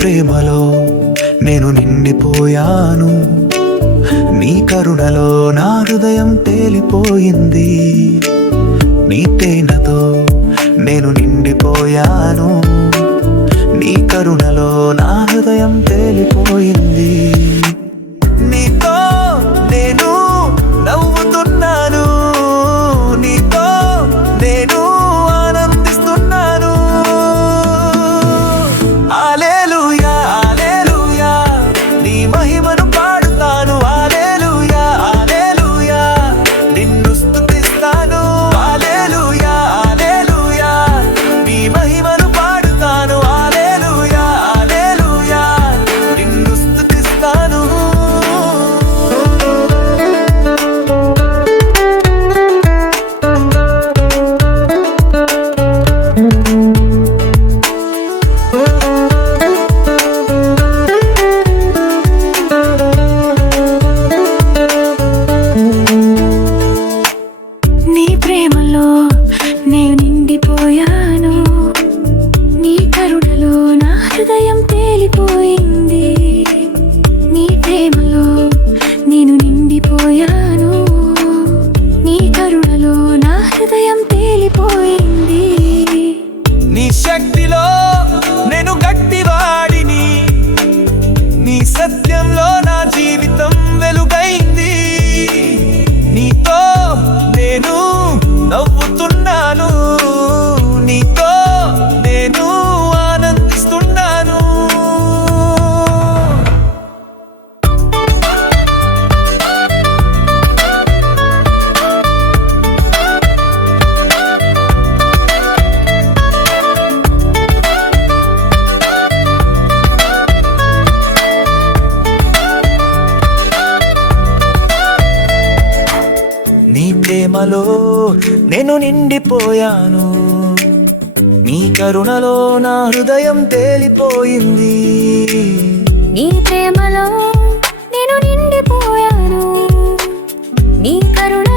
ప్రేమలో నేను నిండిపోయాను, నీ కరుణలో నా హృదయం తేలిపోయింది. నీ తేనెతో నేను నిండిపోయాను, నీ కరుణలో నా హృదయం తేలిపోయింది. నీతో నేను నవ్వుతున్నాను, నీతో నేను ఆనందిస్తున్నాను. హల్లెలూయా హల్లెలూయా, నీ మహిమను పాడుతాను. హల్లెలూయా హల్లెలూయా, నిన్ను స్తుతిస్తాను. హల్లెలూయా హల్లెలూయా, నీ మహిమను పాడుతాను. హల్లెలూయా హల్లెలూయా, నిన్ను స్తుతిస్తాను. నీ ప్రేమలో నేను నిండిపోయాను, నీ కరుణలో నా హృదయం తేలిపోయింది. నీ ప్రేమలో నేను నిండిపోయాను, నీ కరుణలో నా హృదయం తేలిపోయింది. నీ శక్తిలో నేను గట్టివాడిని, నీ సత్యంలో నా జీవితం వెలుగైంది. నీతో నేను నవ్వుతున్నాను, నీతో నేను ఆనందిస్తున్నాను. నీ ప్రేమలో నేను నిండిపోయాను, నీ కరుణలో నా హృదయం తేలిపోయింది. నీ ప్రేమలో నేను నిండిపోయాను, నీ కరుణ